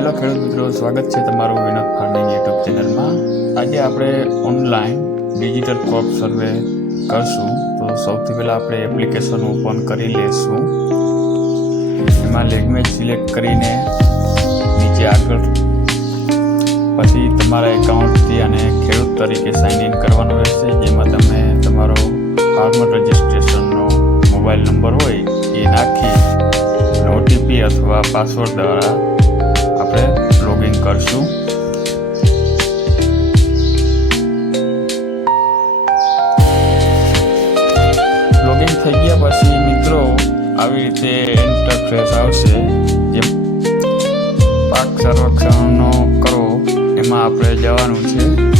Hello ખેડૂત મિત્રો, સ્વાગત છે તમારું વિનોદ ફાર્મિંગ યુટ્યુબ ચેનલમાં. આજે આપણે ઓનલાઈન ડિજિટલ ક્રોપ સર્વે કરશું. તો સૌથી પહેલાં આપણે એપ્લિકેશન ઓપન કરી લેશું. એમાં લેંગ્વેજ સિલેક્ટ કરીને નીચે આગળ પછી તમારા એકાઉન્ટથી અને ખેડૂત તરીકે સાઇન ઇન કરવાનું રહેશે. જેમાં તમે તમારો ફાર્મર રજિસ્ટ્રેશનનો મોબાઈલ નંબર હોય, એ નાખી ઓટીપી અથવા પાસવર્ડ દ્વારા કરશું. લોગિન થઈ ગયા પછી મિત્રો આવી રીતે ઇન્ટરફેસ આવશે. જેમ પાક સર્વેક્ષણનો કરો, એમાં આપણે જવાનું છે.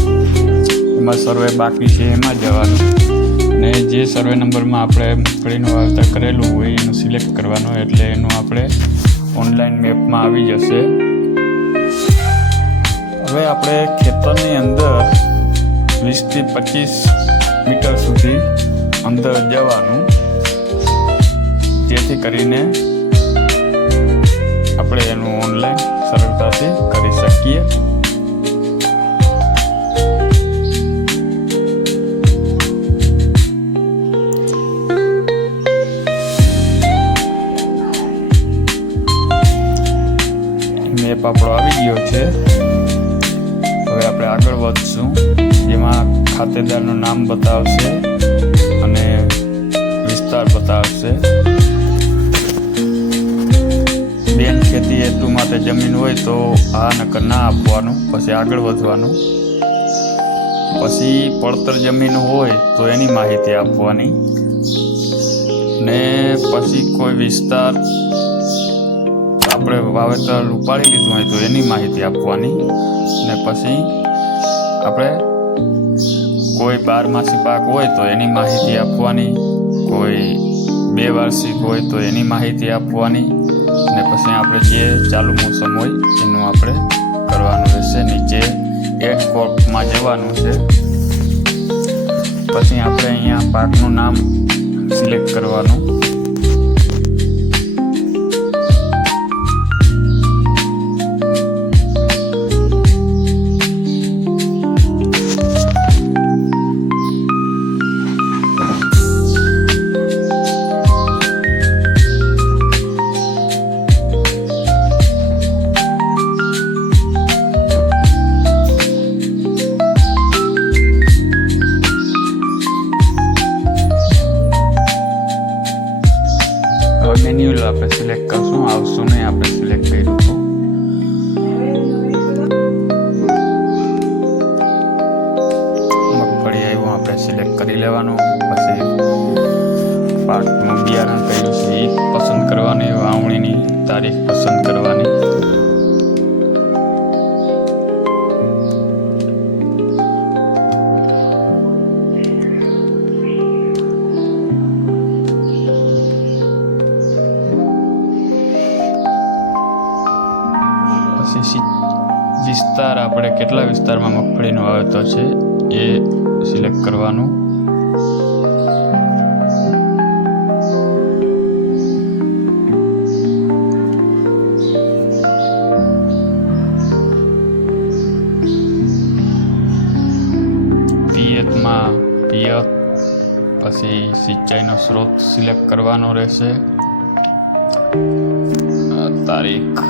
એમાં સર્વે બાકી છે, એમાં જવાનું. ને જે સર્વે નંબરમાં આપણે મગફળીનું વાવેતર કરેલું હોય, એનું સિલેક્ટ કરવાનું, એટલે એનું આપણે ઓનલાઈન મેપમાં આવી જશે. હવે આપણે ખેતરની અંદર વીસથી પચીસ મીટર સુધી અંદર જવાનું. જેથી કરીને આપણે એનું ઓનલાઈન સરળતાથી કરી શકીએ. મેપ આપણો આવી ગયો છે. હવે આપણે આગળ વધશું. જેમાં ખાતેદારનું નામ બતાવશે અને વિસ્તાર બતાવશે. બેન ખેતી હેતુ માટે જમીન હોય તો આ નકર ના આપવાનું. પછી આગળ વધવાનું. પછી પડતર જમીન હોય તો એની માહિતી આપવાની. ને પછી કોઈ વિસ્તાર આપણે વાવેતર ઉપાડી લીધું હોય તો એની માહિતી આપવાની. ને પછી આપણે કોઈ બારમાસી પાક હોય તો એની માહિતી આપવાની. કોઈ બે વાર્ષિક હોય તો એની માહિતી આપવાની. ને પછી આપણે જે ચાલુ મોસમ હોય એનું આપણે કરવાનું રહેશે. નીચે એડ કોર્ટમાં જવાનું છે. પછી આપણે અહીંયા પાકનું નામ સિલેક્ટ કરવાનું. આપણે સિલેક્ટ કરશું. આવશું નહીં આપણે સિલેક્ટ કર્યું મગફળી આવ્યું આપણે સિલેક્ટ કરી લેવાનું. પછી વિસ્તાર આપણે કેટલા વિસ્તારમાં મગફળીનું વાવેતર છે એ સિલેક્ટ કરવાનું. પિયતમાં પિયત, પછી સિંચાઈનો સ્ત્રોત સિલેક્ટ કરવાનો રહેશે. તારીખ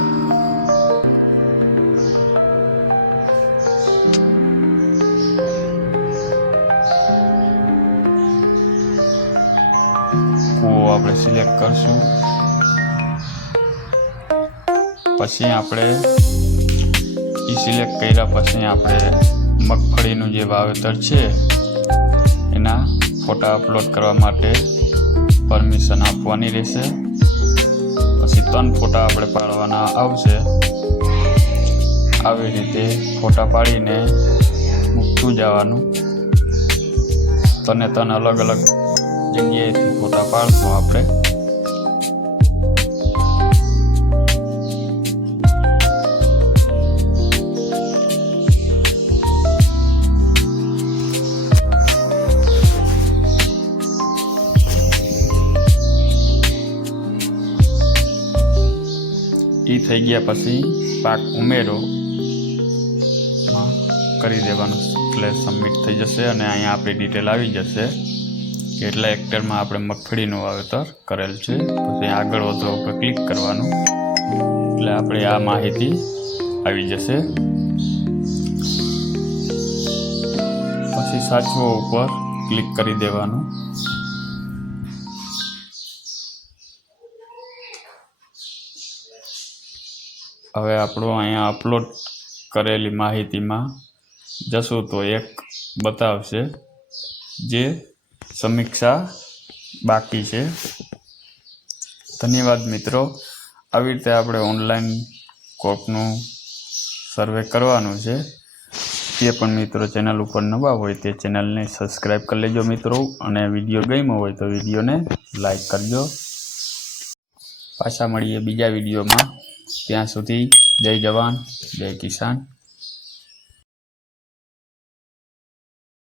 આપણે સિલેક્ટ કરશું. પછી આપણે એ સિલેક્ટ કર્યા પછી આપણે મગફળીનું જે વાવેતર છે, એના ફોટા અપલોડ કરવા માટે પરમિશન આપવાની રહેશે. પછી ત્રણ ફોટા આપણે પાડવાના આવશે. આવી રીતે ફોટા પાડીને મૂકતું જવાનું. તને તને અલગ અલગ જગ્યાએથી ફોટા પાડશું આપણે એ થઈ થઈ ગયા પછી પાક ઉમેરો. માં કરી દેવાનું. એટલે સબમિટ થઈ જશે અને અહીંયા આપણી ડિટેલ આવી જશે. કેટલા હેક્ટરમાં આપણે મગફળીનું વાવેતર કરેલ છે, પછી આગળ વધો ઉપર ક્લિક કરવાનું. એટલે આપણે આ માહિતી આવી જશે. પછી સાચવો ઉપર ક્લિક કરી દેવાનું. હવે આપણું અહીંયા અપલોડ કરેલી માહિતીમાં જશું તો એક બતાવશે જે સમીક્ષા બાકી છે. ધન્યવાદ મિત્રો. આવી રીતે આપણે ઓનલાઈન કોર્પનું સર્વે કરવાનું છે. તે પણ મિત્રો ચેનલ ઉપર નવા હોય તે ચેનલને સબસ્ક્રાઈબ કરી લેજો મિત્રો અને વીડિયો ગમ્યો હોય તો વિડીયોને લાઈક કરજો. પાછા મળીએ બીજા વિડીયોમાં ત્યાં સુધી જય જવાન, જય કિસાન.